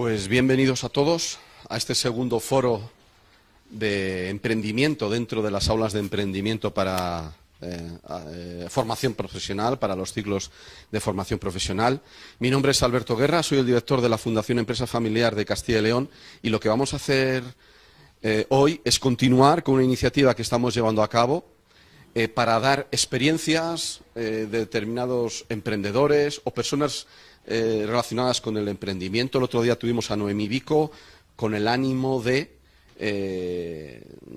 Pues bienvenidos a todos a este segundo foro de emprendimiento dentro de las aulas de emprendimiento para formación profesional, para los ciclos de formación profesional. Mi nombre es Alberto Guerra, soy el director de la Fundación Empresa Familiar de Castilla y León y lo que vamos a hacer hoy es continuar con una iniciativa que estamos llevando a cabo para dar experiencias de determinados emprendedores o personas relacionadas con el emprendimiento. El otro día tuvimos a Noemí Vico con el ánimo de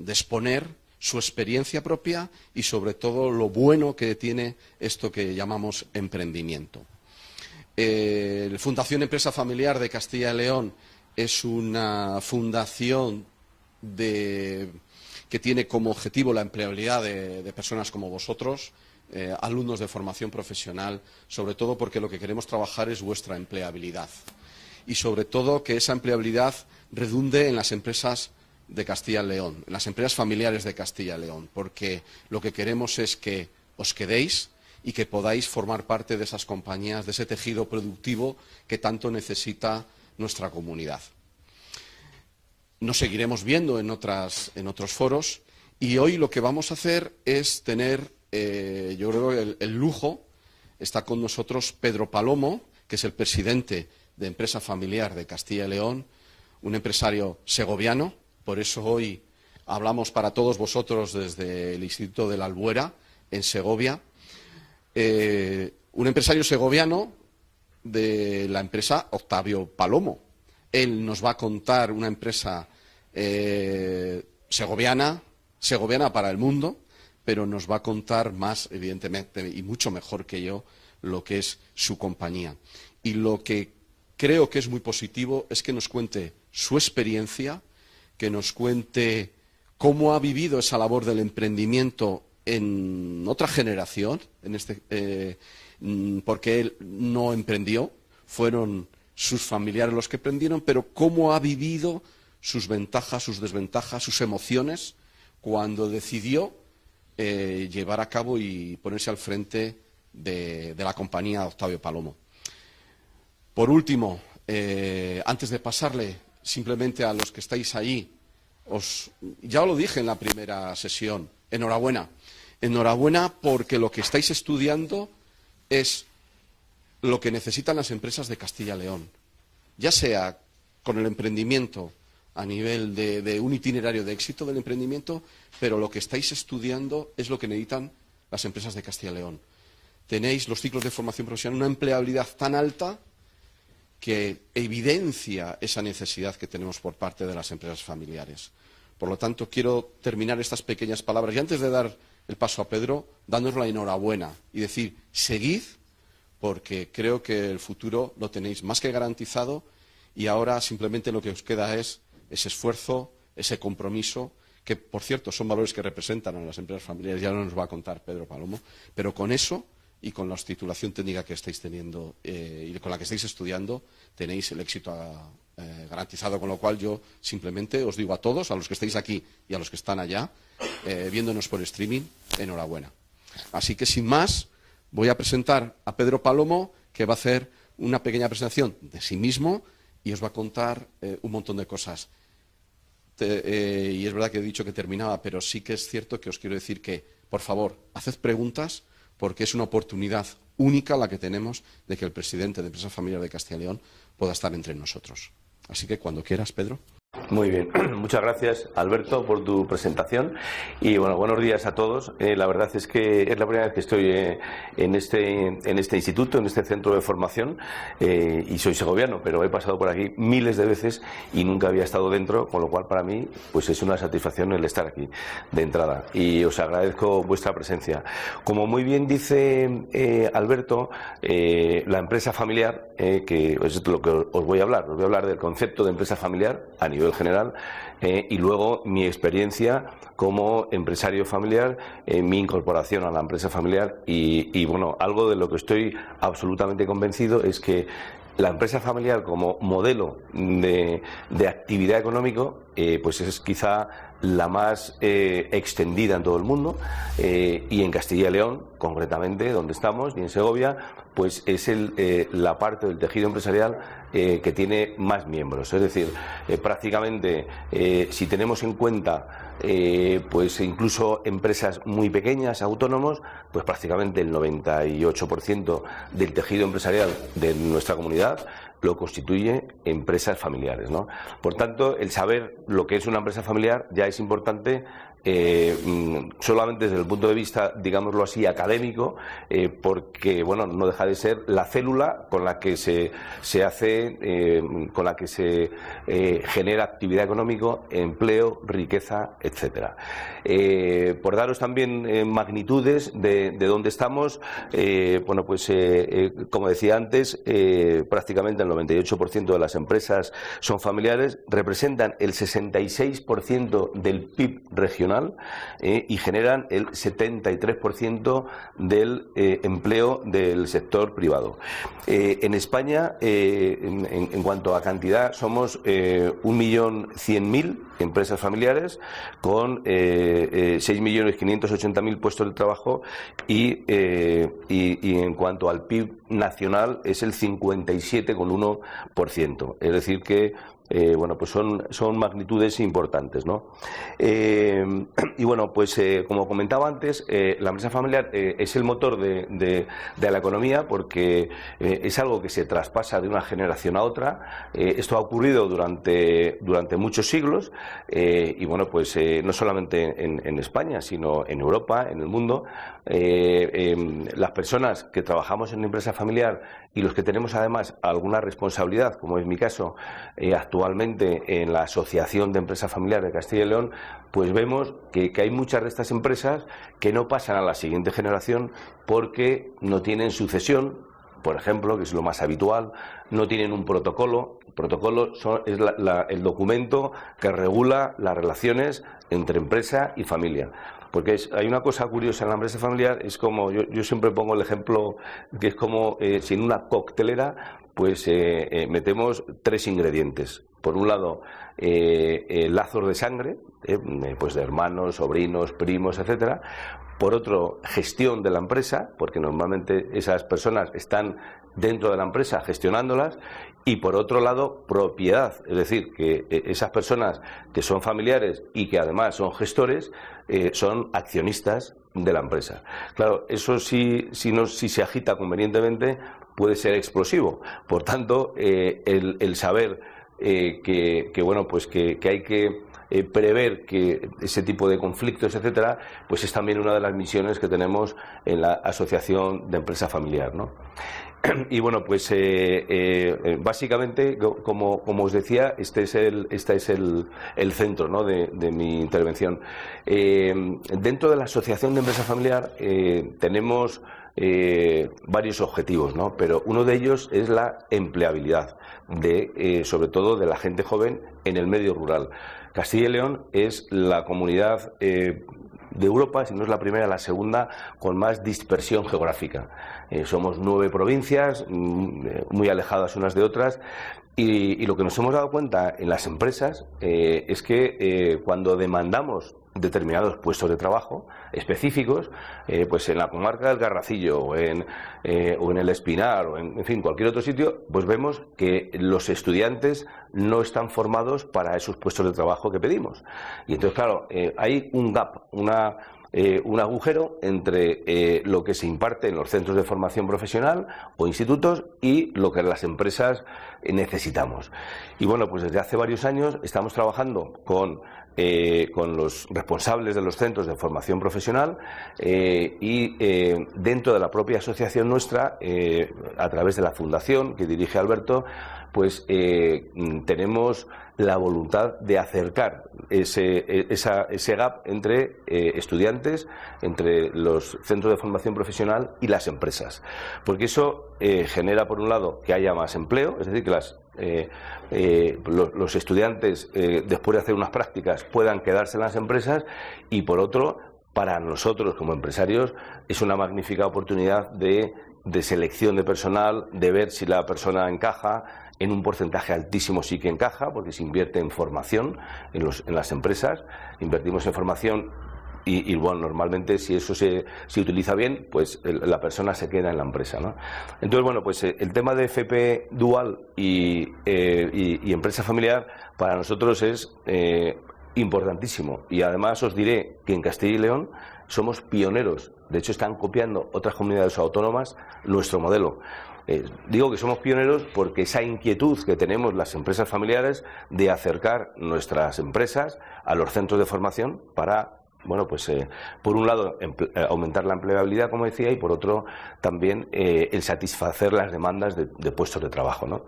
exponer su experiencia propia y sobre todo lo bueno que tiene esto que llamamos emprendimiento. La Fundación Empresa Familiar de Castilla y León es una fundación que tiene como objetivo la empleabilidad de personas como vosotros, alumnos de formación profesional, sobre todo porque lo que queremos trabajar es vuestra empleabilidad y sobre todo que esa empleabilidad redunde en las empresas de Castilla y León, en las empresas familiares de Castilla y León, porque lo que queremos es que os quedéis y que podáis formar parte de esas compañías, de ese tejido productivo que tanto necesita nuestra comunidad. Nos seguiremos viendo en otros foros y hoy lo que vamos a hacer es tener, yo creo, el lujo. Está con nosotros Pedro Palomo, que es el presidente de Empresa Familiar de Castilla y León, un empresario segoviano. Por eso hoy hablamos para todos vosotros desde el Instituto de la Albuera, en Segovia. Un empresario segoviano de la empresa Octavio Palomo. Él nos va a contar una empresa segoviana para el mundo, pero nos va a contar más, evidentemente, y mucho mejor que yo, lo que es su compañía. Y lo que creo que es muy positivo es que nos cuente su experiencia, que nos cuente cómo ha vivido esa labor del emprendimiento en otra generación, porque él no emprendió, fueron sus familiares los que emprendieron, pero cómo ha vivido sus ventajas, sus desventajas, sus emociones, cuando decidió llevar a cabo y ponerse al frente de la compañía Octavio Palomo. Por último, antes de pasarle simplemente a los que estáis allí, ya os lo dije en la primera sesión, enhorabuena. Enhorabuena porque lo que estáis estudiando es lo que necesitan las empresas de Castilla y León, ya sea con el emprendimiento a nivel de un itinerario de éxito del emprendimiento, pero lo que estáis estudiando es lo que necesitan las empresas de Castilla y León. Tenéis los ciclos de formación profesional, una empleabilidad tan alta que evidencia esa necesidad que tenemos por parte de las empresas familiares. Por lo tanto, quiero terminar estas pequeñas palabras y antes de dar el paso a Pedro, dándoos la enhorabuena y decir, seguid, porque creo que el futuro lo tenéis más que garantizado y ahora simplemente lo que os queda es ese esfuerzo, ese compromiso, que por cierto son valores que representan a las empresas familiares, ya nos va a contar Pedro Palomo, pero con eso y con la titulación técnica que estáis teniendo y con la que estáis estudiando, tenéis el éxito garantizado, con lo cual yo simplemente os digo a todos, a los que estáis aquí y a los que están allá, viéndonos por streaming, enhorabuena. Así que sin más, voy a presentar a Pedro Palomo, que va a hacer una pequeña presentación de sí mismo y os va a contar un montón de cosas. Y es verdad que he dicho que terminaba, pero sí que es cierto que os quiero decir que, por favor, haced preguntas, porque es una oportunidad única la que tenemos de que el presidente de Empresa Familiar de Castilla y León pueda estar entre nosotros. Así que cuando quieras, Pedro. Muy bien, muchas gracias Alberto por tu presentación y bueno, buenos días a todos. La verdad es que es la primera vez que estoy en este instituto, en este centro de formación y soy segoviano, pero he pasado por aquí miles de veces y nunca había estado dentro, con lo cual para mí pues es una satisfacción el estar aquí de entrada y os agradezco vuestra presencia. Como muy bien dice Alberto, la empresa familiar, que es lo que os voy a hablar del concepto de empresa familiar a nivel general y luego mi experiencia como empresario familiar, mi incorporación a la empresa familiar y bueno, algo de lo que estoy absolutamente convencido es que la empresa familiar como modelo de actividad económico, pues es quizá la más extendida en todo el mundo, y en Castilla y León, concretamente, donde estamos, y en Segovia, pues es la parte del tejido empresarial que tiene más miembros. Es decir, prácticamente, si tenemos en cuenta pues incluso empresas muy pequeñas, autónomos, pues prácticamente el 98% del tejido empresarial de nuestra comunidad lo constituye empresas familiares, ¿no? Por tanto, el saber lo que es una empresa familiar ya es importante, solamente desde el punto de vista, digámoslo así, académico, porque bueno, no deja de ser la célula con la que se hace, con la que se genera actividad económica, empleo, riqueza, etcétera. Por daros también magnitudes de dónde estamos, bueno, pues como decía antes, prácticamente el 98% de las empresas son familiares, representan el 66% del PIB regional, y generan el 73% del empleo del sector privado. En España, en cuanto a cantidad, somos 1.100.000 empresas familiares con 6.580.000 puestos de trabajo y en cuanto al PIB nacional es el 57,1%. Es decir que bueno, pues son magnitudes importantes, ¿no? Y bueno, pues como comentaba antes, la empresa familiar es el motor de la economía, porque es algo que se traspasa de una generación a otra. Esto ha ocurrido durante muchos siglos, y bueno, pues no solamente en España, sino en Europa, en el mundo. Las personas que trabajamos en una empresa familiar y los que tenemos además alguna responsabilidad, como es mi caso actualmente en la Asociación de Empresas Familiares de Castilla y León, pues vemos que hay muchas de estas empresas que no pasan a la siguiente generación porque no tienen sucesión, por ejemplo, que es lo más habitual, no tienen un protocolo. El protocolo es el documento que regula las relaciones entre empresa y familia. Porque hay una cosa curiosa en la empresa familiar, es como, yo siempre pongo el ejemplo, que es como si en una coctelera pues metemos 3 ingredientes. Por un lado, lazos de sangre, pues de hermanos, sobrinos, primos, etcétera. Por otro, gestión de la empresa, porque normalmente esas personas están dentro de la empresa gestionándolas. Y por otro lado, propiedad, es decir, que esas personas que son familiares y que además son gestores, son accionistas de la empresa. Claro, eso si se agita convenientemente puede ser explosivo. Por tanto, el saber que bueno, pues que hay que prever que ese tipo de conflictos, etcétera, pues es también una de las misiones que tenemos en la Asociación de Empresa Familiar, ¿no? Y bueno, pues básicamente, como os decía, este es el centro, ¿no?, de mi intervención. Dentro de la Asociación de Empresa Familiar tenemos varios objetivos, ¿no? Pero uno de ellos es la empleabilidad, sobre todo de la gente joven en el medio rural. Castilla y León es la comunidad de Europa, si no es la primera, la segunda, con más dispersión geográfica. Somos 9 provincias, muy alejadas unas de otras, y lo que nos hemos dado cuenta en las empresas es que cuando demandamos determinados puestos de trabajo específicos, pues en la comarca del Garracillo o en el Espinar o en fin, cualquier otro sitio, pues vemos que los estudiantes no están formados para esos puestos de trabajo que pedimos. Y entonces, claro, hay un gap, un agujero entre lo que se imparte en los centros de formación profesional o institutos y lo que las empresas necesitamos. Y bueno, pues desde hace varios años estamos trabajando con los responsables de los centros de formación profesional y dentro de la propia asociación nuestra, a través de la fundación que dirige Alberto, pues tenemos la voluntad de acercar ese gap entre estudiantes, entre los centros de formación profesional y las empresas. Porque eso genera, por un lado, que haya más empleo, es decir, que los estudiantes, después de hacer unas prácticas, puedan quedarse en las empresas, y por otro, para nosotros como empresarios es una magnífica oportunidad de de selección de personal, de ver si la persona encaja. En un porcentaje altísimo sí que encaja, porque se invierte en formación en las empresas, invertimos en formación y bueno, normalmente si eso se utiliza bien, pues la persona se queda en la empresa, ¿no? Entonces, bueno, pues el tema de FP dual y empresa familiar para nosotros es importantísimo, y además os diré que en Castilla y León somos pioneros. De hecho, están copiando otras comunidades autónomas nuestro modelo. Digo que somos pioneros porque esa inquietud que tenemos las empresas familiares de acercar nuestras empresas a los centros de formación para, bueno, pues por un lado aumentar la empleabilidad, como decía, y por otro también el satisfacer las demandas de puestos de trabajo, ¿no?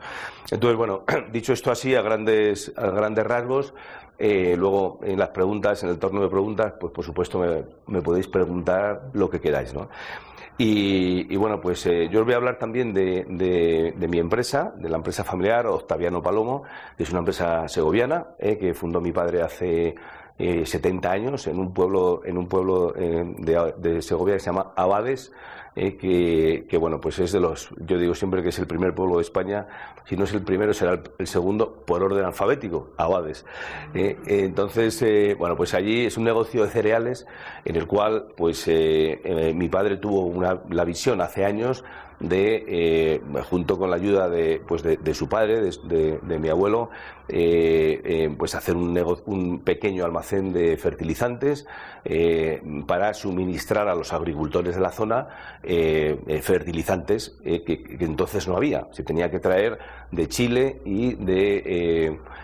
Entonces, bueno, dicho esto así a grandes rasgos, luego en las preguntas, en el turno de preguntas, pues por supuesto me podéis preguntar lo que queráis, ¿no? Y bueno, pues yo os voy a hablar también de mi empresa, de la empresa familiar Octaviano Palomo, que es una empresa segoviana que fundó mi padre hace 70 años en un pueblo de Segovia que se llama Abades, que bueno, pues es yo digo siempre que es el primer pueblo de España, si no es el primero será el segundo por orden alfabético, Abades. Entonces, bueno, pues allí es un negocio de cereales en el cual pues mi padre tuvo la visión hace años de, junto con la ayuda de su padre, de mi abuelo, pues hacer un pequeño almacén de fertilizantes para suministrar a los agricultores de la zona fertilizantes que entonces no había. Se tenía que traer de Chile y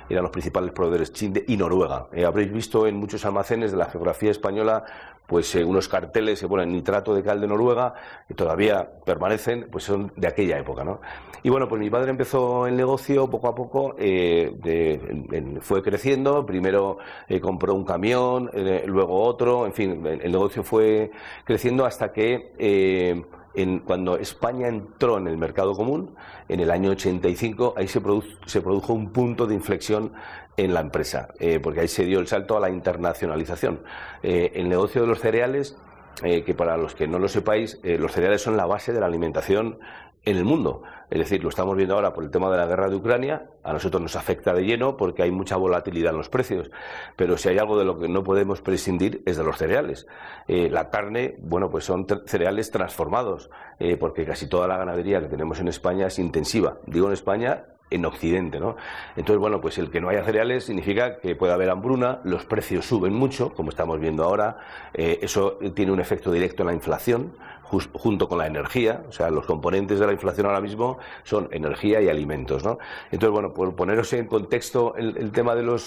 eran los principales proveedores, Chile y Noruega. Habréis visto en muchos almacenes de la geografía española pues unos carteles que ponen nitrato de cal de Noruega, que todavía permanecen, pues son de aquella época, ¿no? Y bueno, pues mi padre empezó el negocio poco a poco, fue creciendo, primero compró un camión, luego otro, en fin, el negocio fue creciendo hasta que cuando España entró en el mercado común, en el año 85, ahí se produjo un punto de inflexión en la empresa, porque ahí se dio el salto a la internacionalización. El negocio de los cereales, que para los que no lo sepáis, los cereales son la base de la alimentación en el mundo. Es decir, lo estamos viendo ahora por el tema de la guerra de Ucrania, a nosotros nos afecta de lleno porque hay mucha volatilidad en los precios, pero si hay algo de lo que no podemos prescindir es de los cereales. La carne, bueno, pues son cereales transformados, porque casi toda la ganadería que tenemos en España es intensiva. Digo en España, en Occidente, ¿no? Entonces, bueno, pues el que no haya cereales significa que puede haber hambruna, los precios suben mucho, como estamos viendo ahora, eso tiene un efecto directo en la inflación, junto con la energía, o sea, los componentes de la inflación ahora mismo son energía y alimentos, ¿no? Entonces, bueno, por poneros en contexto el tema de los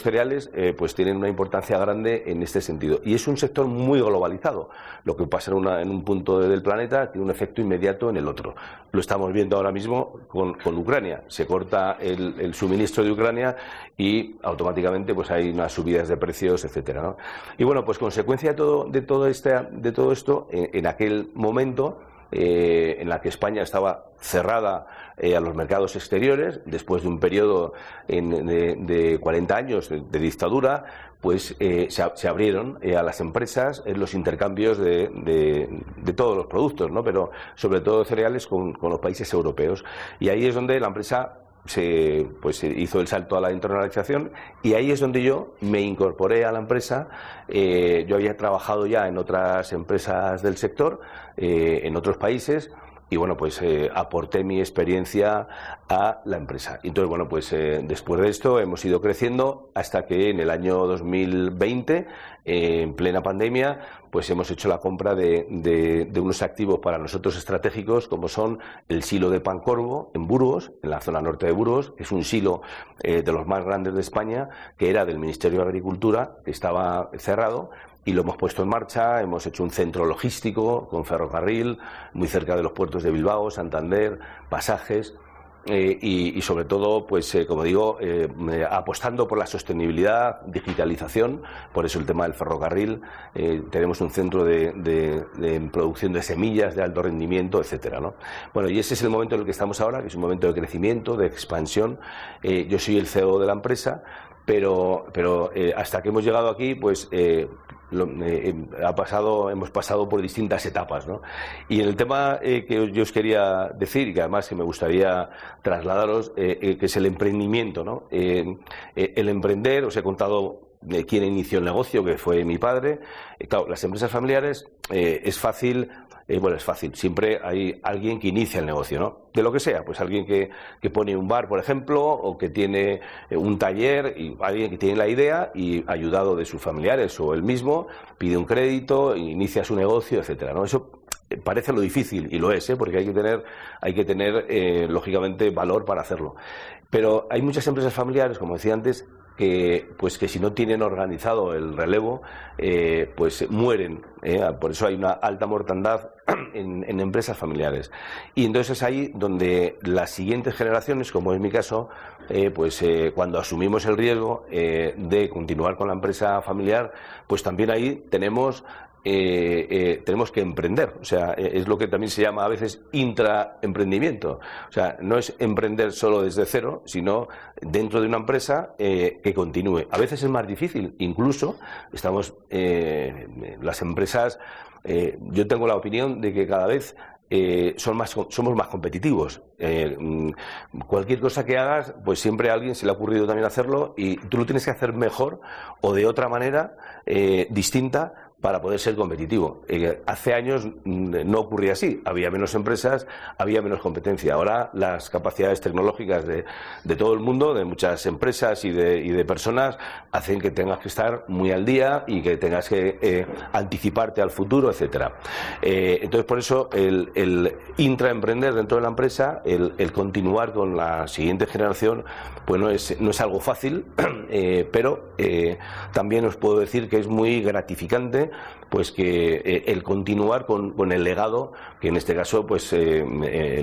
cereales, pues tienen una importancia grande en este sentido. Y es un sector muy globalizado. Lo que pasa en un punto del planeta tiene un efecto inmediato en el otro. Lo estamos viendo ahora mismo con Ucrania. Se corta el suministro de Ucrania y automáticamente pues hay unas subidas de precios, etcétera, ¿no? Y bueno, pues consecuencia de todo esto, en aquel momento, en la que España estaba cerrada a los mercados exteriores, después de un periodo de 40 años de dictadura, pues se abrieron a las empresas los intercambios de todos los productos, ¿no? Pero sobre todo cereales con los países europeos. Y ahí es donde la empresa se hizo el salto a la internacionalización, y ahí es donde yo me incorporé a la empresa. Yo había trabajado ya en otras empresas del sector, en otros países, y bueno, pues aporté mi experiencia a la empresa. Entonces, bueno, pues después de esto hemos ido creciendo hasta que en el año 2020, en plena pandemia, pues hemos hecho la compra de unos activos para nosotros estratégicos, como son el silo de Pancorbo en Burgos, en la zona norte de Burgos, que es un silo de los más grandes de España, que era del Ministerio de Agricultura, que estaba cerrado, y lo hemos puesto en marcha. Hemos hecho un centro logístico con ferrocarril, muy cerca de los puertos de Bilbao, Santander, Pasajes, y sobre todo, pues como digo, apostando por la sostenibilidad, digitalización. Por eso el tema del ferrocarril. Tenemos un centro de producción de semillas de alto rendimiento, etcétera, ¿no? Bueno, y ese es el momento en el que estamos ahora, que es un momento de crecimiento, de expansión. Yo soy el CEO de la empresa, pero hasta que hemos llegado aquí, pues hemos pasado por distintas etapas, ¿no? Y el tema que yo os quería decir, y que además que me gustaría trasladaros, que es el emprendimiento, ¿no? El emprender, os he contado de quién inició el negocio, que fue mi padre. Claro, las empresas familiares es fácil. Bueno, es fácil, siempre hay alguien que inicia el negocio, ¿no? De lo que sea, pues alguien que pone un bar, por ejemplo, o que tiene un taller, y alguien que tiene la idea y ayudado de sus familiares o él mismo, pide un crédito, inicia su negocio, etcétera, ¿no? Eso parece lo difícil, y lo es, porque hay que tener lógicamente valor para hacerlo. Pero hay muchas empresas familiares, como decía antes, pues que si no tienen organizado el relevo, pues mueren. Por eso hay una alta mortandad en empresas familiares. Y entonces es ahí donde las siguientes generaciones, como es mi caso, cuando asumimos el riesgo de continuar con la empresa familiar, pues también ahí tenemos que emprender. O sea, es lo que también se llama a veces intraemprendimiento. O sea, no es emprender solo desde cero, sino dentro de una empresa que continúe. A veces es más difícil, incluso las empresas, yo tengo la opinión de que cada vez somos más competitivos. Cualquier cosa que hagas, pues siempre a alguien se le ha ocurrido también hacerlo, y tú lo tienes que hacer mejor o de otra manera distinta para poder ser competitivo. Hace años no ocurría así, había menos empresas, había menos competencia. Ahora las capacidades tecnológicas de todo el mundo, de muchas empresas y de personas, hacen que tengas que estar muy al día y que tengas que anticiparte al futuro, etcétera. Entonces, por eso el intraemprender dentro de la empresa, el continuar con la siguiente generación, pues no es algo fácil, pero también os puedo decir que es muy gratificante, pues que el continuar con el legado que en este caso pues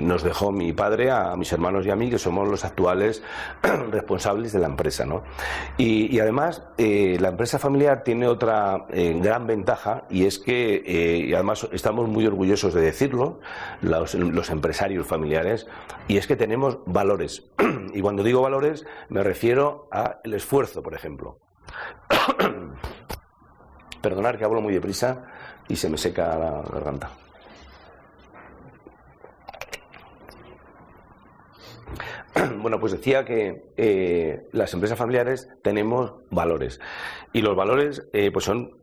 nos dejó mi padre a mis hermanos y a mí, que somos los actuales responsables de la empresa, ¿no? Y además la empresa familiar tiene otra gran ventaja, y es que y además estamos muy orgullosos de decirlo, los empresarios familiares, y es que tenemos valores. Y cuando digo valores me refiero al esfuerzo, por ejemplo. Perdonar que hablo muy deprisa y se me seca la garganta. Bueno, pues decía que las empresas familiares tenemos valores, y los valores pues son,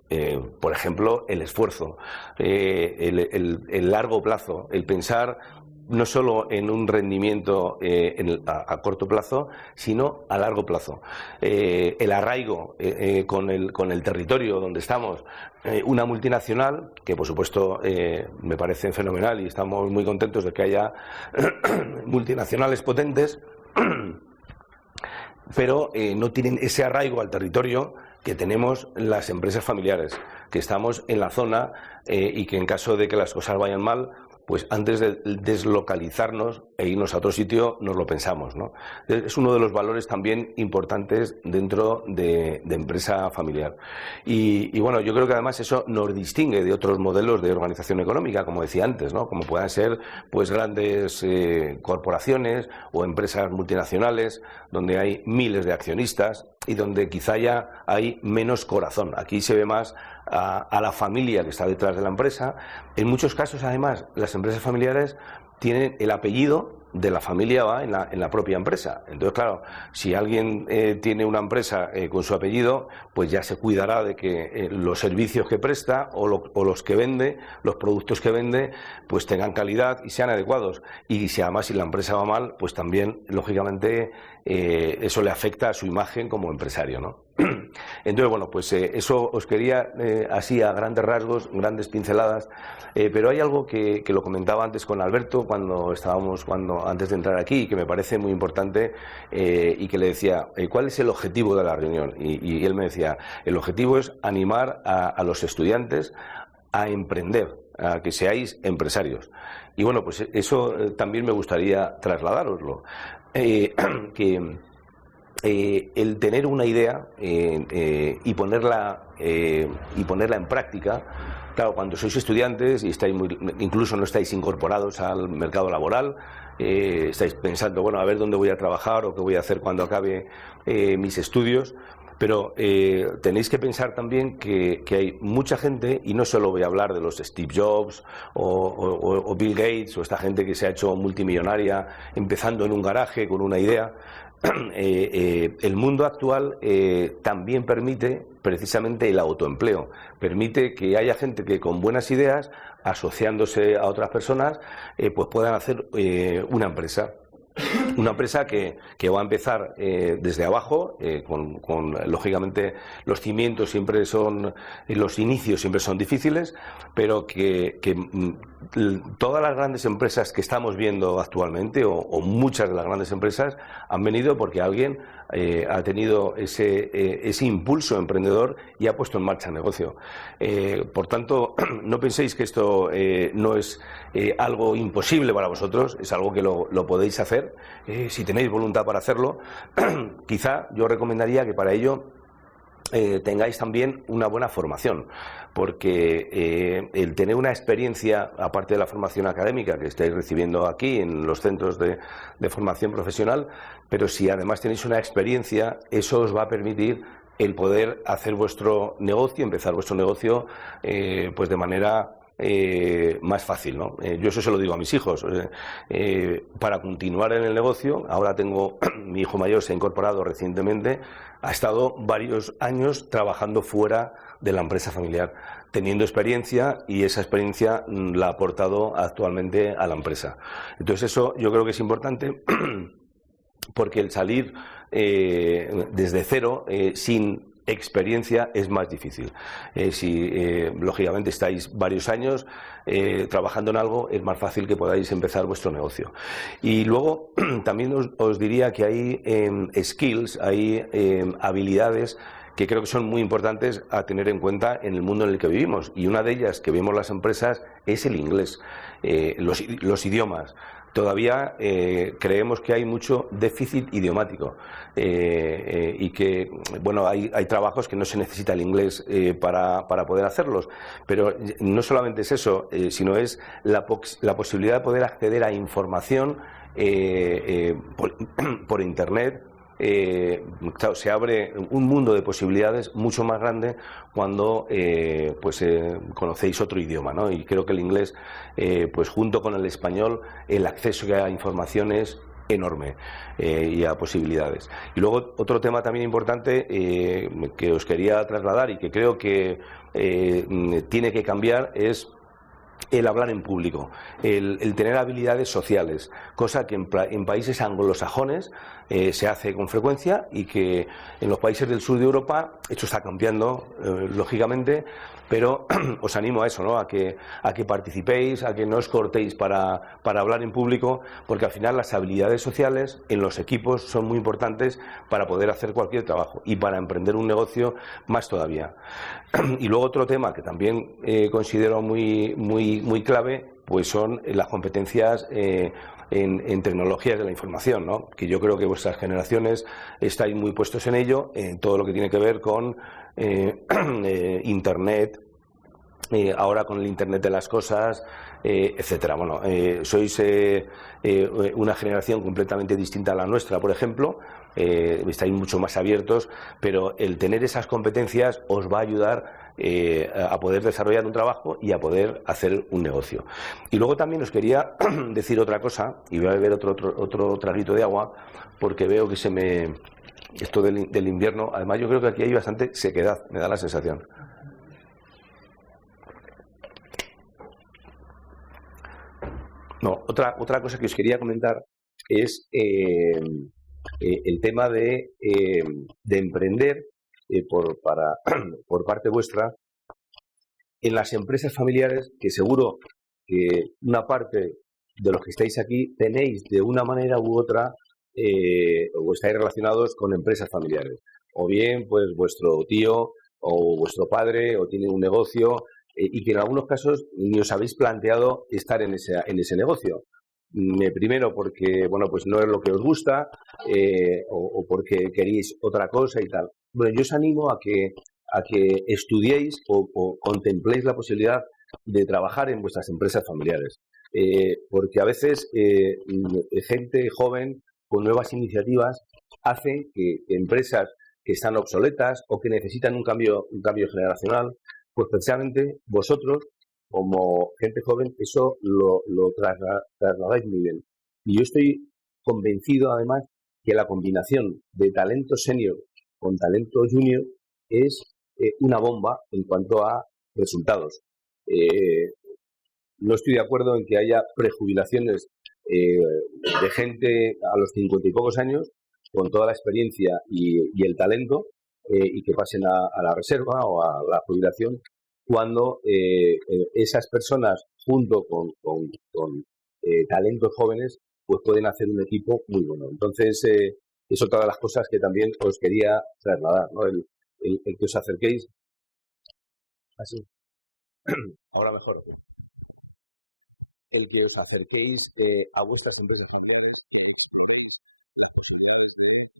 por ejemplo, el esfuerzo, el largo plazo, el pensar no solo en un rendimiento a corto plazo, sino a largo plazo. El arraigo con el territorio donde estamos. Una multinacional, que por supuesto me parece fenomenal y estamos muy contentos de que haya multinacionales potentes, pero no tienen ese arraigo al territorio que tenemos las empresas familiares, que estamos en la zona y que en caso de que las cosas vayan mal, pues antes de deslocalizarnos e irnos a otro sitio nos lo pensamos, ¿no? Es uno de los valores también importantes dentro de empresa familiar. Y bueno, yo creo que además eso nos distingue de otros modelos de organización económica, como decía antes, ¿no? Como puedan ser pues grandes corporaciones o empresas multinacionales donde hay miles de accionistas y donde quizá ya hay menos corazón. Aquí se ve más a la familia que está detrás de la empresa. En muchos casos, además, las empresas familiares tienen el apellido de la familia va en la propia empresa. Entonces, claro, si alguien tiene una empresa con su apellido, pues ya se cuidará de que los servicios que presta o los que vende, los productos que vende, pues tengan calidad y sean adecuados. Y si además si la empresa va mal, pues también, lógicamente, eso le afecta a su imagen como empresario, ¿no? Entonces, bueno, pues eso os quería así a grandes rasgos, grandes pinceladas, pero hay algo que lo comentaba antes con Alberto antes de entrar aquí, y que me parece muy importante, y que le decía, ¿cuál es el objetivo de la reunión? Y él me decía, el objetivo es animar a los estudiantes a emprender, a que seáis empresarios. Y bueno, pues eso también me gustaría trasladároslo, que el tener una idea y ponerla en práctica. Claro, cuando sois estudiantes y incluso no estáis incorporados al mercado laboral, estáis pensando, bueno, a ver dónde voy a trabajar o qué voy a hacer cuando acabe mis estudios. Pero tenéis que pensar también que hay mucha gente, y no solo voy a hablar de los Steve Jobs o Bill Gates o esta gente que se ha hecho multimillonaria empezando en un garaje con una idea. El mundo actual también permite precisamente el autoempleo, permite que haya gente que con buenas ideas, asociándose a otras personas, pues puedan hacer una empresa. Una empresa que va a empezar desde abajo, lógicamente los cimientos siempre son, los inicios siempre son difíciles, pero que todas las grandes empresas que estamos viendo actualmente, o muchas de las grandes empresas, han venido porque alguien ha tenido ese impulso emprendedor y ha puesto en marcha el negocio. Por tanto, no penséis que esto no es algo imposible para vosotros, es algo que lo podéis hacer. Si tenéis voluntad para hacerlo, quizá yo recomendaría que para ello tengáis también una buena formación, porque el tener una experiencia, aparte de la formación académica que estáis recibiendo aquí en los centros de formación profesional, pero si además tenéis una experiencia, eso os va a permitir el poder hacer vuestro negocio, empezar vuestro negocio pues de manera más fácil, ¿no? Yo eso se lo digo a mis hijos. Para continuar en el negocio, ahora tengo, mi hijo mayor se ha incorporado recientemente, ha estado varios años trabajando fuera de la empresa familiar, teniendo experiencia, y esa experiencia la ha aportado actualmente a la empresa. Entonces eso yo creo que es importante, porque el salir desde cero sin experiencia es más difícil. Si lógicamente estáis varios años trabajando en algo, es más fácil que podáis empezar vuestro negocio. Y luego también os diría que hay skills, hay habilidades que creo que son muy importantes a tener en cuenta en el mundo en el que vivimos, y una de ellas que vemos las empresas es el inglés, los idiomas. Todavía creemos que hay mucho déficit idiomático y que, bueno, hay trabajos que no se necesita el inglés para poder hacerlos, pero no solamente es eso, sino es la posibilidad de poder acceder a información por Internet. Claro, se abre un mundo de posibilidades mucho más grande cuando conocéis otro idioma, ¿no? Y creo que el inglés, pues junto con el español, el acceso a información es enorme y a posibilidades. Y luego otro tema también importante que os quería trasladar y que creo que tiene que cambiar es el hablar en público, el tener habilidades sociales, cosa que en países anglosajones se hace con frecuencia, y que en los países del sur de Europa esto está cambiando, lógicamente, pero os animo a eso, ¿no? A que participéis, a que no os cortéis para hablar en público, porque al final las habilidades sociales en los equipos son muy importantes para poder hacer cualquier trabajo, y para emprender un negocio más todavía. Y luego otro tema que también considero muy clave, pues son las competencias en tecnologías de la información, ¿no? Que yo creo que vuestras generaciones estáis muy puestos en ello, en todo lo que tiene que ver con Internet, ahora con el Internet de las cosas, etcétera. Bueno, sois una generación completamente distinta a la nuestra, por ejemplo. Estáis mucho más abiertos, pero el tener esas competencias os va a ayudar a poder desarrollar un trabajo y a poder hacer un negocio. Y luego también os quería decir otra cosa, y voy a beber otro traguito de agua, porque veo que esto del invierno, además yo creo que aquí hay bastante sequedad, me da la sensación. No, otra cosa que os quería comentar es el tema de emprender por parte vuestra en las empresas familiares, que seguro que una parte de los que estáis aquí tenéis de una manera u otra o estáis relacionados con empresas familiares, o bien pues vuestro tío o vuestro padre o tiene un negocio y que en algunos casos ni os habéis planteado estar en ese negocio. Primero porque bueno, pues no es lo que os gusta o porque queréis otra cosa y tal. Bueno, yo os animo a que estudiéis o contempléis la posibilidad de trabajar en vuestras empresas familiares, porque a veces gente joven con nuevas iniciativas hace que empresas que están obsoletas o que necesitan un cambio generacional, pues precisamente vosotros, como gente joven, eso lo trasladáis muy bien. Y yo estoy convencido, además, que la combinación de talento senior con talento junior es una bomba en cuanto a resultados. No estoy de acuerdo en que haya prejubilaciones de gente a los 50 y pocos años con toda la experiencia y el talento y que pasen a la reserva o a la jubilación cuando esas personas junto con talentos jóvenes pues pueden hacer un equipo muy bueno. Entonces es otra de las cosas que también os quería trasladar, ¿no? El que os acerquéis así. Ahora mejor. El que os acerquéis a vuestras empresas familiares, que exploréis las posibilidades de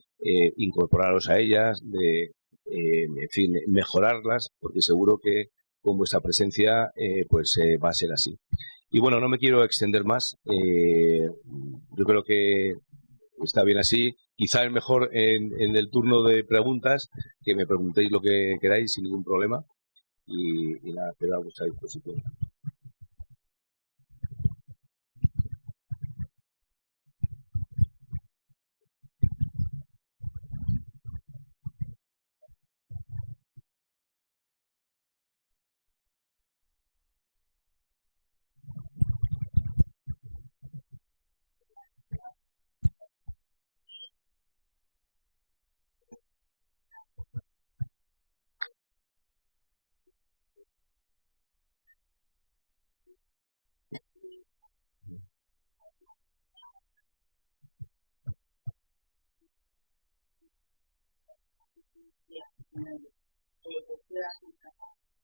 incorporaros a ellas, de en fin, mejorarlas, porque seguro que con vuestra presencia pues va a ser así. Y bueno, no me quiero extender más. Yo creo que está bien así. Quizá es mejor en el turno de preguntas que me preguntéis lo que queráis sin ningún problema. Y nada, quedo a vuestra disposición.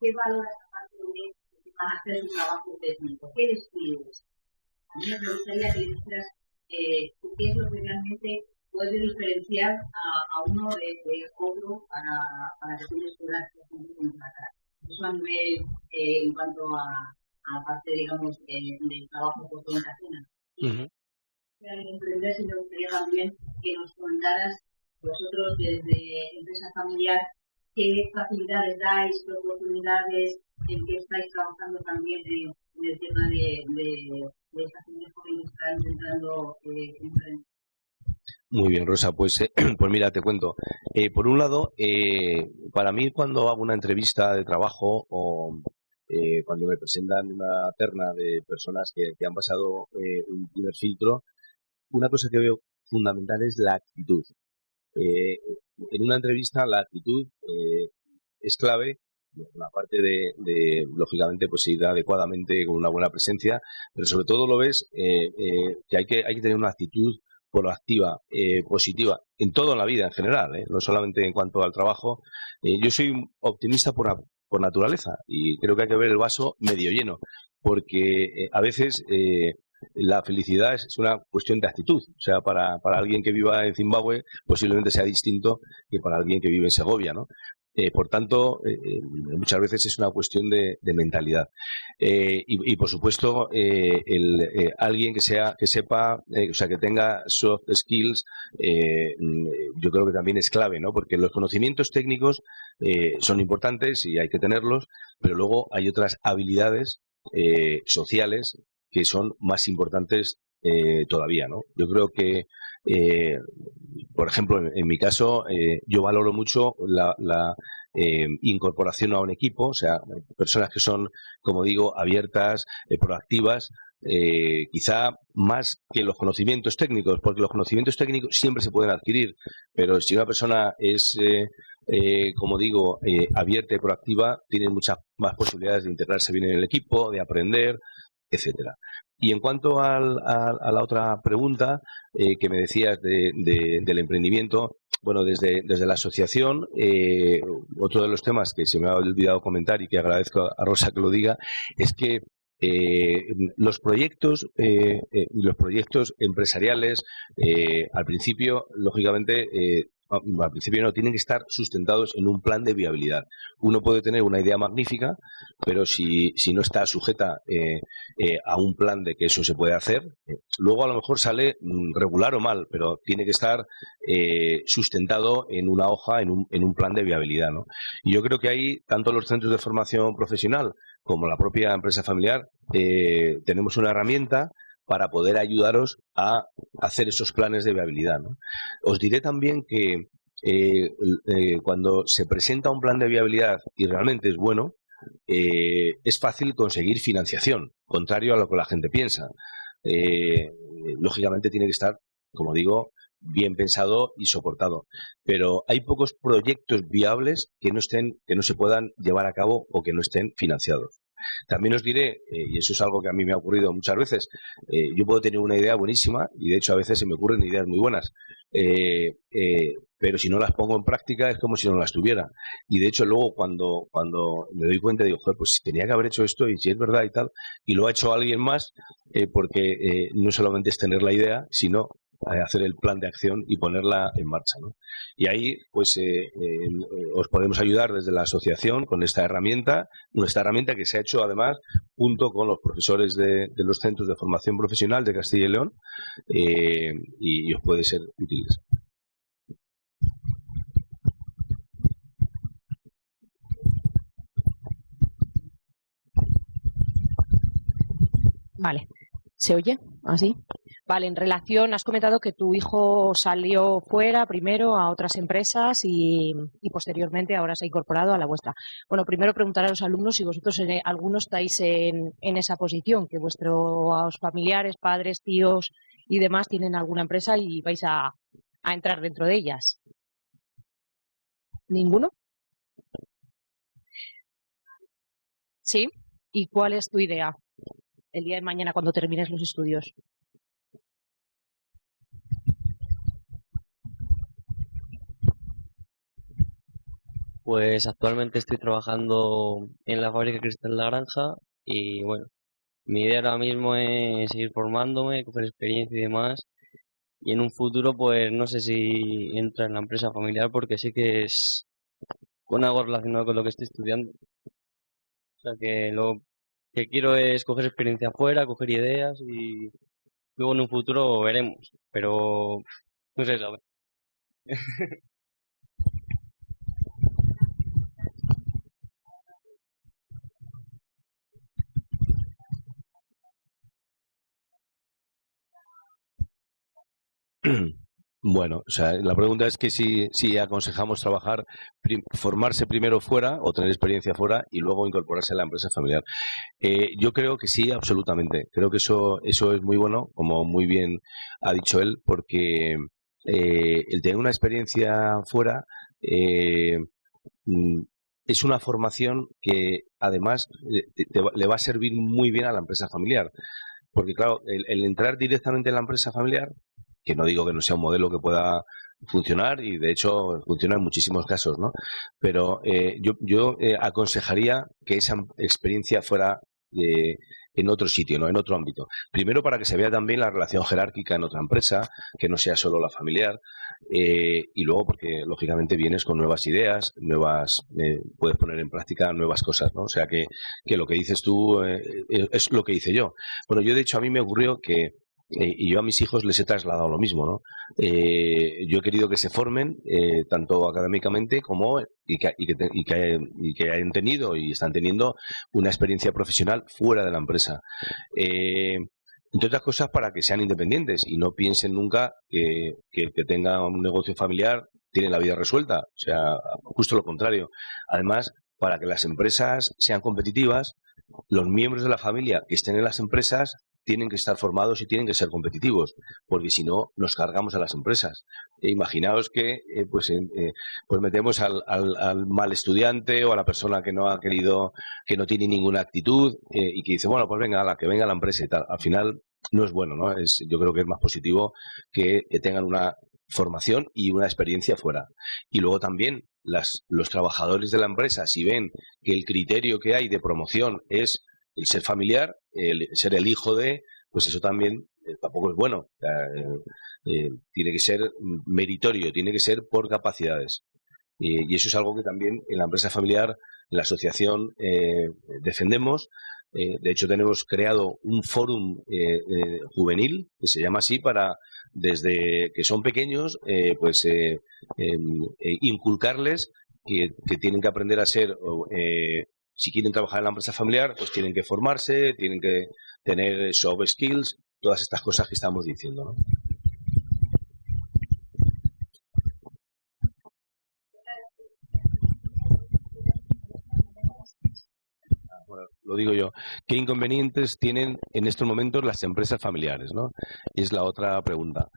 ¿Qué valoras aparte de que van a hacer un trabajo técnico? ¿Qué les pides? A mí me gustaría que dijeras qué es lo que realmente puede diferenciar a uno de otro para que tú les puedas contratar. Eso a nivel, en cuanto a la parte, digamos, del trabajo por orientación. Al emprender, si me gustaría también que nos contaras vosotros desde empresa familiar qué facilidades dais, qué oportunidades, en qué estáis trabajando también en el tema de esta familia joven que está intentando emprender. Muy bien, Rosa, pues mira, te cuento. Por un lado, para mí cuando hago una entrevista de trabajo o cuando me presentan una terna de personas que han pasado un primer filtro, una cosa que veo fundamental es la actitud. En una entrevista la actitud es clave, aparte de lógicamente pues ir adecuadamente con una buena presencia, pero sobre todo lo ves que hay que tener una actitud proactiva, positiva, en todo en la vida en general, no solamente en cuanto al trabajo. Yo soy optimista por naturaleza y creo que hay que ver el vaso medio lleno, porque a veces la felicidad es una cuestión de actitud. O sea, para alguien que viva en Zimbabue posiblemente sea distinto que para alguien que vive en Segovia, ¿no? Por tanto, muchas veces es una cuestión de mentalidad. Y por supuesto, alguien que sepa, o sea, que tenga soft skills, yo creo que también es clave, ¿no? Porque los conocimientos técnicos son importantes y hay que tenerlos, pero luego hay otras habilidades sociales que son más importantes todavía, ¿no? Yo creo que por ejemplo, en mi caso, yo valoro mucho la incorporación a un equipo, o sea, personas que son, como digo, abiertas, proactivas, quizá más que los conocimientos técnicos, porque los conocimientos técnicos siempre se pueden adquirir, pero si una persona es, como digo, abierta y proactiva, tiene muchas más posibilidades de integrarse bien en el equipo, de aprender, etcétera. Y en cuanto a la otra pregunta que me decías del emprendimiento, bueno, desde la asociación, otro de los temas que se me ha olvidado comentar y que agradezco a Rosa que lo diga, es que los proyectos empresariales, al principio, lógicamente, al principio no, tienen que estar sustentados en un plan de viabilidad. Uno puede tener una idea magnífica, pero si no está sujeta a un plan de que eso se puede hacer, luego a lo mejor sale regular o mal, pero tiene que estar sustentado en una hoja, en un plan de viabilidad, ¿no? Y yo creo que ahí, tanto los centros de formación profesional como la propia empresa familiar, tenemos una herramienta para poder ayudaros a hacer esos planes de viabilidad, ¿no? Os diré también que cuando se presenta un plan de viabilidad y realmente es bueno, es fácil conseguir financiación, contrario a lo que la gente piensa. Lógicamente tiene que estar, como digo, bien pensado y soportado, pero hay pocos proyectos viables que no se puedan llevar a cabo o que no estén financiados. También os diré, y eso es algo que a mí me ha ocurrido muchas veces, yo puedo tener una idea buenísima y de hecho a veces se me ocurren ideas muy buenas, pero si no las pongo en práctica es como si no las tuviera. Y de hecho luego cuando me doy cuenta digo, joder, pues si tenía que haber hecho esto y si es verdad y tal, y lo ha hecho alguien más, porque no solamente es tener la idea, sino hacer el plan de acción y ponerla en marcha, ¿no? Y ahí pues os podemos ayudar desde la asociación con esta herramienta que se ha hecho además junto con los profesores de los centros de formación profesional de Castilla y León, y os puede ser útil. Vale, ¿se oye? ¿Así? Vale, en relación, has comentado que tu hijo salió fuera primero a otras empresas y posteriormente ahora se ha incorporado a la vuestra. Bueno, primero preguntar a los alumnos si vosotros algunos estáis en esa posición, que vuestros familiares, padres, tíos y demás tienen alguna empresa y vais a entrar dentro de ellas. ¿Ninguno? ¿Sí? ¿Y cuál es tu idea el día de mañana cuando termines los estudios? Pues actualmente estoy trabajando en la fábrica Cristal La Granja y bueno, mi idea ahora mismo es seguir formándome, coger experiencia y demás. Y en un futuro pues no sé si entra en la empresa familiar porque sé que es con algo relacionado con lo que estoy estudiando. O sea que lo que quiero es coger experiencia afuera, coger ideas y luego en un futuro veremos. Pero no sé, ¿sabes? Bueno, o sea, la pregunta es que si aconsejamos formarse primero fuera o tener experiencia fuera y luego incorporarse a la empresa familiar. Yo creo que sí, absolutamente. Creo que eso es muy bueno, como muy bien ha dicho él, porque el tener una experiencia fuera es una formación que además le va a servir muy bien a la empresa familiar. Porque claro, el entrar directamente en la empresa familiar, que no digo que no sea un modelo que pueda funcionar y de hecho funciona en muchísimos casos, ¿no? Pero yo aconsejaría que esa experiencia fuera en otro sitio, ¿no? En otro ámbito. Primero para que se vea también la relación jerárquica en otra empresa, que no sea solo la familiar, y luego porque lógicamente vienes con nuevas ideas, puedes poner en práctica nuevas cosas, ¿no? O sea que lo que dices tú es lo que hice yo. Bueno, yo de hecho a mí me ocurrió que y yo a mis hijos les he trasladado lo mismo, ¿no? Yo he querido que se formen tanto académicamente como y que hayan tenido y están teniendo una experiencia profesional fuera de la empresa. Entre otras cosas para que sean independientes y no piensen nunca que el que tenga un negocio familiar tiene la vida resuelta. O sea, justo lo contrario. Además, para que las empresas sean competitivas, los miembros de la familia que estén en las empresas tienen que estar formados y tienen que ser competitivos, porque si no nos cargamos a las empresas. Imaginaos que pues metemos al mal estudiante o a la persona que no ha querido, que no tiene ninguna actitud y que dice, bueno, pues venga, que venga la empresa y tal. Al final no es bueno, ¿no? Yo creo que es más positivo que tengan una formación y una experiencia fuera. Y luego también los trabajadores de la empresa, si ven que el criterio que hay de promoción es el ser familiar, el ser el hijo de, pues eso también tampoco es bueno. O sea, tiene que ser meritorio, tiene que ser por capacidades. Y eso es algo que también en la empresa familiar, en la asociación, defendemos. De hecho, tenemos creado un fórum juvenil, que se llama así, para, desde que son pequeños, inculcarles que tienen que aprender a ser, si quieren trabajar en la empresa familiar, pues tienen que formarse, tienen que tener soft skills, todas estas cosas que estamos diciendo, ¿no? Bueno, lo digo yo. ¿Qué inconvenientes tienen en estos momentos las empresas familiares, ¿no? Es la otra pregunta.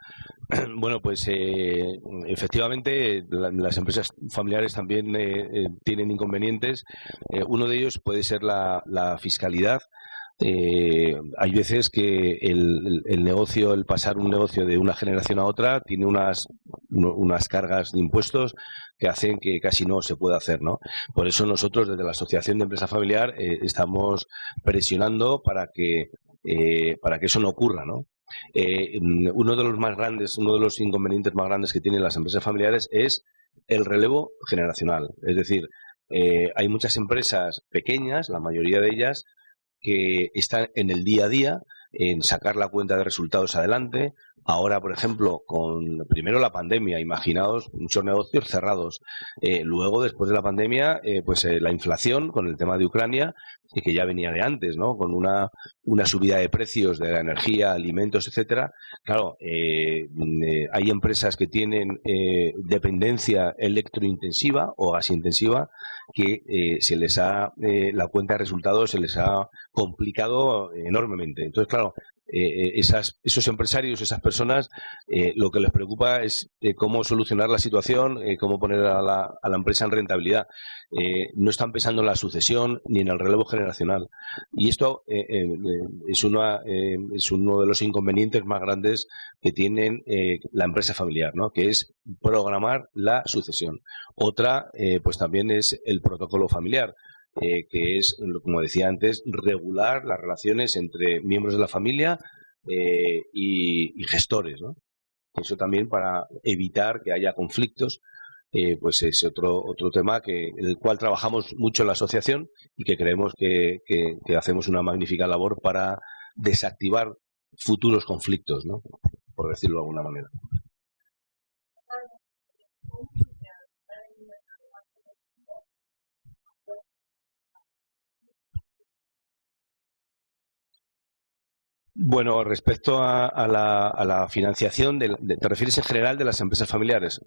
Bueno, pues efectivamente las empresas familiares también tienen inconvenientes. Uno de ellos puede ser la fiscalidad. Hay veces que el negocio, el pasar un negocio de una generación a otra, tiene unas cargas de impuestos que hacen que casi no se pueda hacer, ¿no? Por eso nosotros desde la Asociación de Empresa Familiar estamos presionando para que eso no ocurra, ¿no? Uno de los inconvenientes más grandes que tienen las empresas familiares es el relevo generacional. Es decir, hay muchas empresas pequeñas, la mayoría de ellas, que están en el día a día, en sacar la cuenta de resultados adelante. Ahora, por ejemplo, con primero la pandemia, imaginaos muchos negocios cerrados. Luego, después de la pandemia, la inflación con el tema de Ucrania, y que ya venía de antes, ¿no? Con una subida de precios de la energía, alimentos, etcétera. Claro, hay empresas que tienen dependencia electrointensiva o gasintensiva que la cuenta de resultados se les ha complicado enormemente. Entonces, claro, esos empresarios, esas personas, lo que les preocupa es cómo solucionar la situación, cómo poner a la empresa en rentabilidad. No están pensando en la sucesión ni en el relevo generacional. Y esto es uno de los inconvenientes más grandes que tienen la empresa familiar, ¿no? Que es programar la sucesión. Otra, pues también es el protocolo familiar. Que es, como decía antes, regular las relaciones entre miembros de la familia y gestores, ¿no? Eso también para evitar que haya conflictos, pues es otro tema en el cual trabajamos mucho en la asociación y que creemos que hacemos una magnífica labor para desactivar futuros conflictos, ¿no? Por decirlo de alguna manera. Bueno, respecto a la financiación, ¿te refieres en general de las empresas familiares?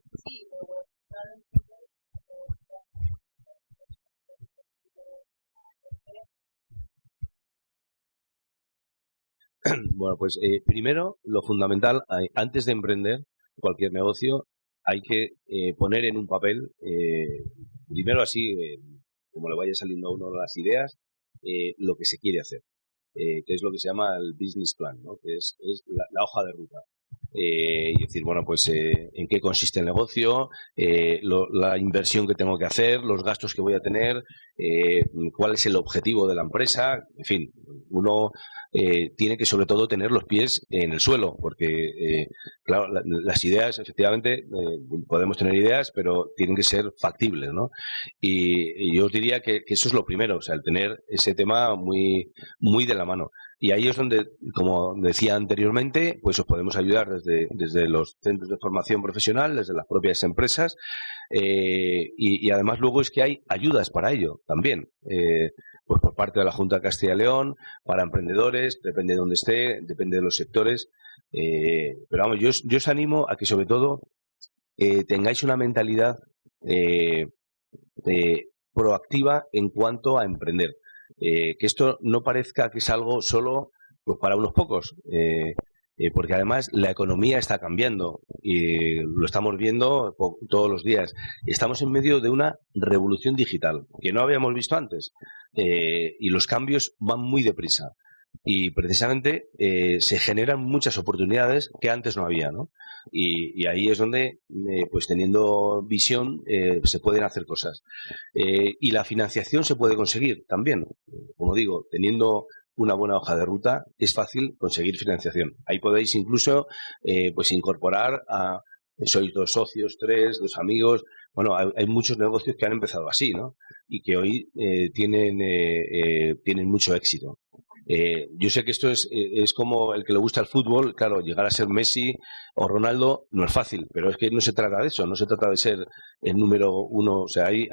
Bueno, pues primero, lo fundamental, antes de emprender cualquier negocio, hay que poner en un papel, primero así, como le vaya saliendo a uno las ideas, lo que se quiere hacer. Que es lo que se llama el business plan, ¿no? Que es la hoja de ruta. Y decir, bueno, pues en qué consiste el negocio, la inversión que tengo que hacer, los gastos que voy a tener, cuál es el objetivo de la empresa, en fin, uno tiene que sobre todo tener los pies en el suelo, porque claro, las ideas, efectivamente, podemos tener ideas, pero tienen que ser factibles, ¿no? Y yo os diría que eso es lo primero, o sea, el tener ese tema muy, muy de la mano. Y ahí es donde, como decía anteriormente, pues os podemos ayudar desde los centros de formación profesional, desde las propias empresas, y además luego es que hay ayudas para ello también, pues por parte de la Junta de Castilla y León, para emprendedores, depende de dónde esté, depende de los sectores, pero vamos, yo os animo a que sobre todo tengáis una mentalidad proactiva en cuanto a emprender. Que esto no parezca que es algo solo pues para unos pocos, porque además la economía está cambiando y lo estamos viendo todos los días. Estamos en medio de una revolución digital que no habíamos visto antes y los cambios van muy deprisa y precisamente se generan muchas oportunidades que antes no había, ¿no? Y ahí es donde, pues teniendo visión, se pueden hacer cosas. Y la financiación se puede conseguir también, como digo, teniendo una buena hoja de ruta, es fácil conseguir financiación. Ahí podéis incluso pues incorporar a... Sois 2 socios, 3, 2 amigos. Bueno, hay muchos negocios que han empezado así, ¿no? Y que hoy tienen mucho éxito. Yo sé que esto es como el que le gusta el fútbol. Claro, llegar a ser Messi o Ronaldo no es fácil, pero es que no se trata de eso, no se trata de ser el número uno. O sea, hay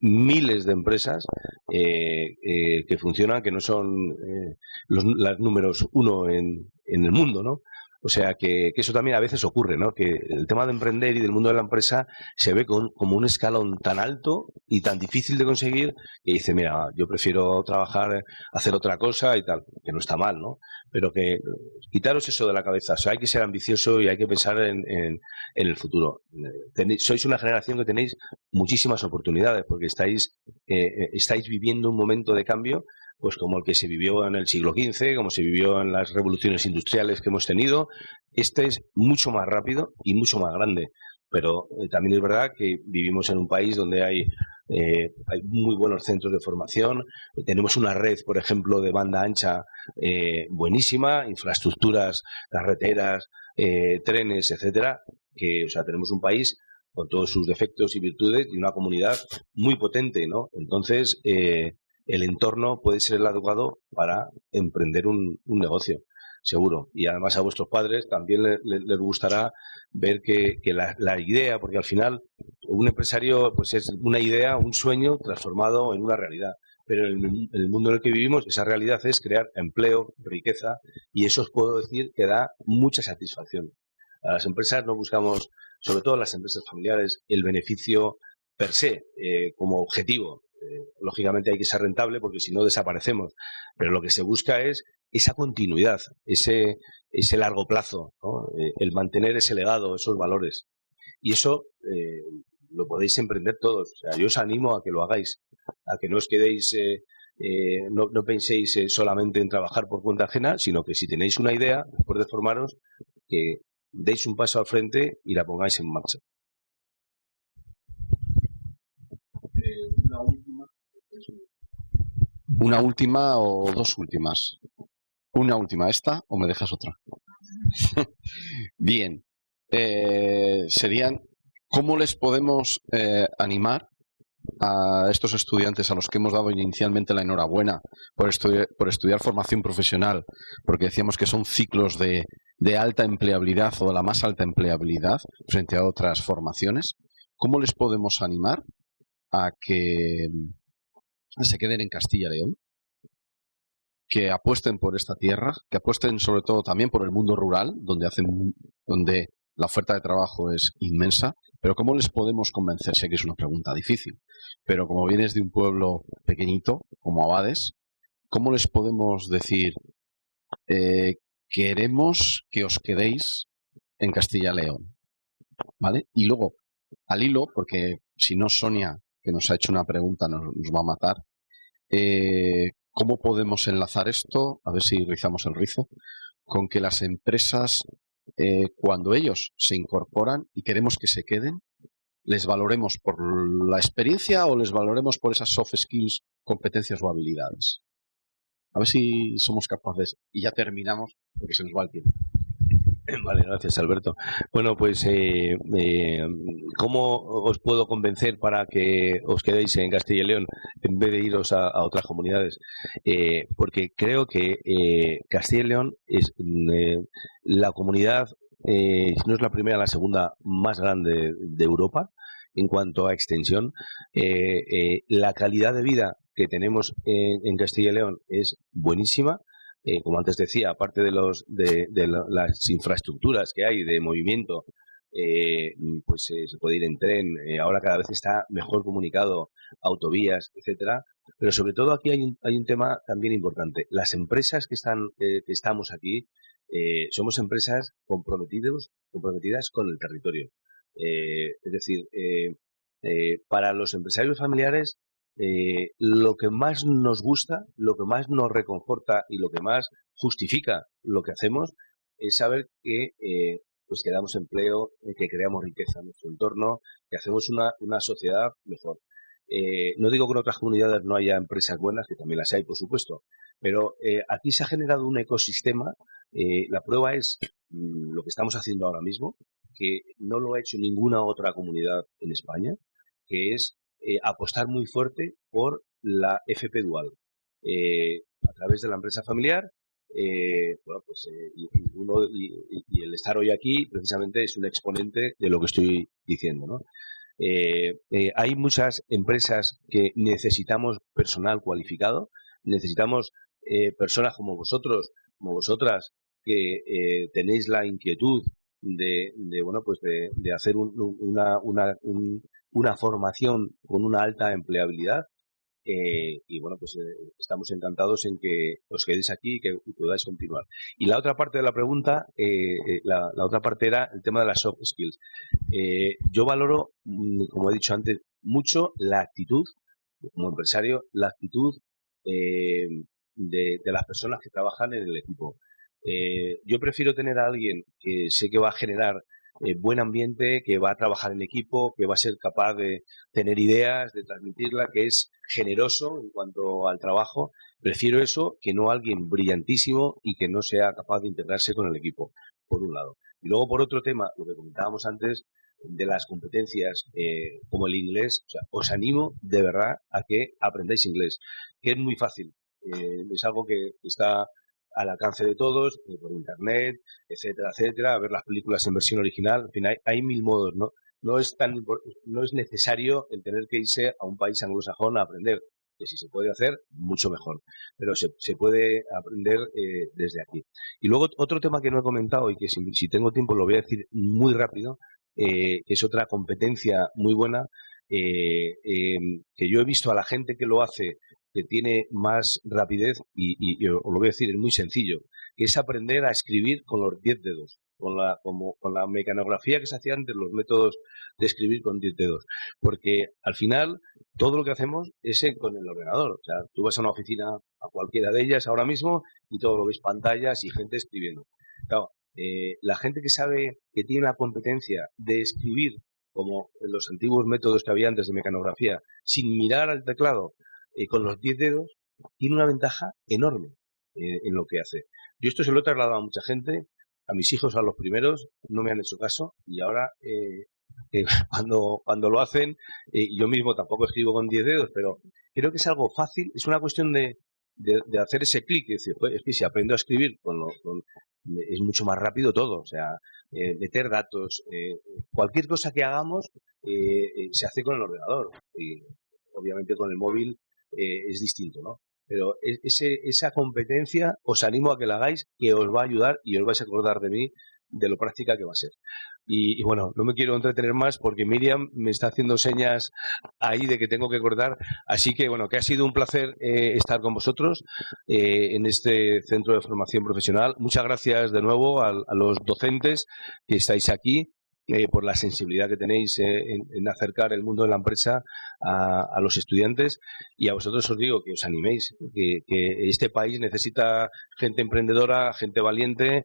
miles de empresas que funcionan, que no son los números uno en el mundo, ¿no? O sea, que eso también a veces ocurre, ¿no? Que el tema de emprender y del mundo de la empresa se ve como un escalón tan alto y tan difícil de conseguir que dice, mira, yo prefiero trabajar, hacer otra cosa y tal, que no está mal, ¿no? Pero que quitaros eso de la cabeza. O sea, hay que ser ambicioso y hay que pensar en el futuro. Sois una generación que tenéis muchísimas oportunidades porque estáis viviendo un momento de cambio, pues como el que se vivió en el siglo XV, como se vivió en las revoluciones industriales que hemos tenido. Este es mucho más rápido y mucho más grande, pero también es verdad que vivimos en un país donde hay muy buenos centros de formación, tenemos una red, por ejemplo, de banda ancha buenísima, infraestructuras, carreteras, trenes, etcétera, que, o sea, tenemos un país con todos sus defectos y virtudes y una comunidad muy potente, ¿no? Entonces, el entorno puede ser el adecuado para emprender un negocio, seguro. Y además a vuestros padres también les gustará ver que la idea, porque al final un empresario pues es una idea, un sueño transformado en una realidad. Pero en el mundo en el que vivimos, esa realidad es crear empleo, riqueza, y eso os puedo decir que da mucha satisfacción. A las empresas no buscamos, sobre todo las empresas familiares, el beneficio per se como objetivo. Lógicamente hay que ser rentable porque si no desaparecemos, pero lo que se busca es esa continuidad, ese largo plazo, ¿no? El mantener ese legado, esos valores, y eso lo podéis emprender todos. O sea, yo os animo a que lo hagáis, a que no os quedéis no penséis solamente en trabajar por cuenta ajena, sino que si tenéis una idea después de formaros, que deis un paso al frente y la pongáis en marcha. Una última o 2 últimas. Una última, ¿esta o me dejas otra? Bien. Serían, ¿cómo les podemos animar a estos estudiantes a los que hemos dado inicialmente la enhorabuena por estudiar formación profesional? Porque decíamos que son ciclos de alta empleabilidad o de la más alta empleabilidad frente a otras formaciones. ¿Cómo les podemos animar a que se queden en Castilla y León, que apuesten por esta tierra, que apuesten sobre todo también por el mundo rural, donde la oferta de trabajo es inmensa? Pero ¿cómo les podemos convencer? Sé que es una pregunta difícil, pero como vienes de un pueblo pequeñito, como Abades, ¿cómo les podemos decir queremos que os quedéis en Castilla y León? ¿Vale? Y luego, al hilo, porque si no Sonia, que nos ha hecho una pregunta, nos va a matar, ¿cómo podemos enlazar esto? A ver si rizamos el rizo, con que las empresas, cuando ellos se incorporan y queremos que se queden, les valoremos por la experiencia o les valoremos por esas soft skills, competencias o habilidades. A ver si somos capaces. Y ya terminamos, porque se nos va el tiempo. Vale, gracias, Alberto. Bueno, pues ¿cómo os puedo convencer para que os quedéis en Castilla y León en vez de iros a otras comunidades? Porque creo que Castilla y León es la comunidad, si no es la primera, la segunda más grande de Europa en cuanto a extensión. La calidad de vida que tenemos en Castilla y León es buenísima. Como antes decía, aparte de las infraestructuras que hay de movimiento, pues se puede ir en tren, ahora cada vez está mejor comunicado, autovías, etcétera. Pero sobre todo aquí hay un tema también importante. Las empresas que estamos aquí somos empresas comprometidas con el territorio. Es decir, para los empresarios familiares, lo que más nos gusta, lo que más nos reconforta y lo que más justifica lo que hacemos es saber que pues que damos empleo, que creamos riqueza en nuestro entorno, que hacemos una sociedad mejor. No digo que en otras comunidades no haya empresas buenas, que también las hay, por supuesto, pero aquí se ha generado un ecosistema. La prueba es lo que estamos haciendo ahora mismo, que no lo ha hecho ninguna otra comunidad en España, que es apostar muy fuerte por la FP dual. A través de la empresa familiar, bueno, pues, y el estar hoy aquí precisamente es un exponente de lo que estoy diciendo, ¿no? Hay muchas empresas que necesitamos personal cualificado, necesitamos personas como vosotros, como vosotras, que tenéis la inquietud de hacer una formación con una alta empleabilidad. Y bueno, pues estamos encantados en que os quedéis aquí y que podáis continuar. Y la otra parte de la pregunta, la otra parte era el tema de las soft skills. Yo valoro, como he dicho antes, mucho la actitud, como empresario, la actitud de las personas que trabajan en el equipo. Yo prefiero tener a alguien que sé que va a generar buen ambiente, que va a trabajar en equipo, que va a ser capaz de tener ideas, de transmitirla, que es generoso en cuanto al trabajo. Prefiero eso que no alguien brillantísimo y que no sea capaz de integrarse con el equipo, por un lado. Y luego, por otro tema, lo que comentábamos antes, de las competencias como el inglés, o sea, os animo de verdad a que aprendáis inglés, que es muy fácil. Es algo que está al alcance de todos, por internet, etcétera, etcétera, a ver las películas en versión original. En fin, hay mil modos, ¿no? No es necesario el tener que irse a un país anglosajón a aprender, que si se puede hacer, mucho mejor, pero se puede aprender desde aquí. Y luego otro tema que no he comentado y que si tengo tiempo lo voy a decir muy rápido, que es otra competencia muy buena, que yo he visto a la gente que lo hace, que tiene más rapidez, y os lo voy a decir, es muy sencillo, que es aprender a escribir con los 10 dedos, con la mecanografía que se hacía antes, los métodos de escribir con 10 dedos, porque al final todo lo que hacemos es con el ordenador. O sea, tú vas a una oficina, a cualquiera de ellas ahora mismo, y todo lo ves pantallas y gente escribiendo. Claro, la gente que sabe, que tiene la competencia de escribir como en los antiguos métodos que había antes de mecanografía, sin mirar al teclado, con los 10 dedos, tiene una ventaja enorme en lo que hace. Yo esto se lo he trasladado a mucha gente, a mis hijos, a los primeros, no me han hecho caso, y ahora cuando lo hacen, yo mismo tampoco escribo con 10 dedos, pero creo que es algo fácil, es una cuestión de hacer ese clic, es decir, es que si aprendo a escribir es mucho más rápido todo, o sea, meter datos, cualquier cosa que hagamos se hace con el ordenador, y obviamente con el móvil es distinto, ¿no? Pero esa competencia os animo a que la hagáis, que os va a ayudar y os vais a acordar de mí, de lo práctica que va a ser. Y bueno, no me quiero entretener más porque Miriam me está haciendo señas ahí de que tengo que cortar, así que bueno, que ha sido un placer estar con vosotros en este centro de formación profesional. Muchas gracias de nuevo a los docentes que estáis aquí, por la sensibilidad que tenéis en acercar el mundo de la empresa a los estudiantes, y a vosotros os digo que os animéis, que este país necesita gente emprendedora, gente valiente,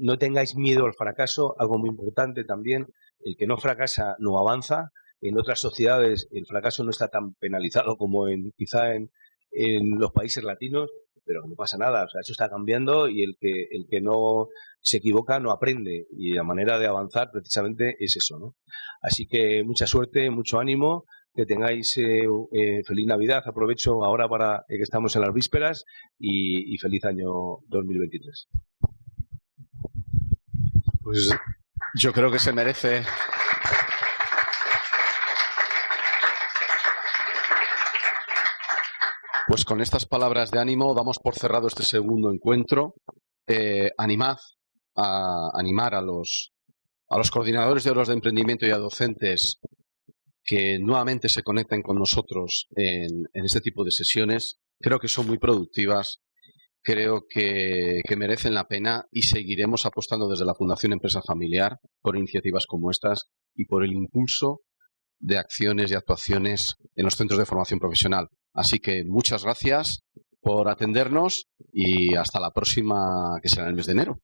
no tengáis miedo al fracaso, algo muy importante también, el que no fracasa no avanza. En otras sociedades el fracaso no está tan penalizado como quizá en los países latinos, pero no pasa nada, o sea, eso está cambiando, y el que no se equivoca no aprende, y la manera de avanzar precisamente es eso, ¿no? Así que mucha suerte, mucho ánimo, que tengáis feliz Navidad, aprovecho ahora para que estamos en las vísperas, y feliz año 2023. Pues yo creo que se merece. Pues con estas palabras de ánimo damos por cerrado este segundo encuentro. Animar a los coordinadores de horas de emprendimiento y a docentes que nuevamente se conecten con nosotros en este tipo de sesiones. Creo que son muy productivas, creo que merecen la pena, y seguiremos apostando desde la Fundación Empresa Familiar por iniciativas como estas y por el impulso de acciones y actuaciones en los centros de formación profesional. Así que muchas gracias por atendernos y hasta la próxima, que será en el mes de enero.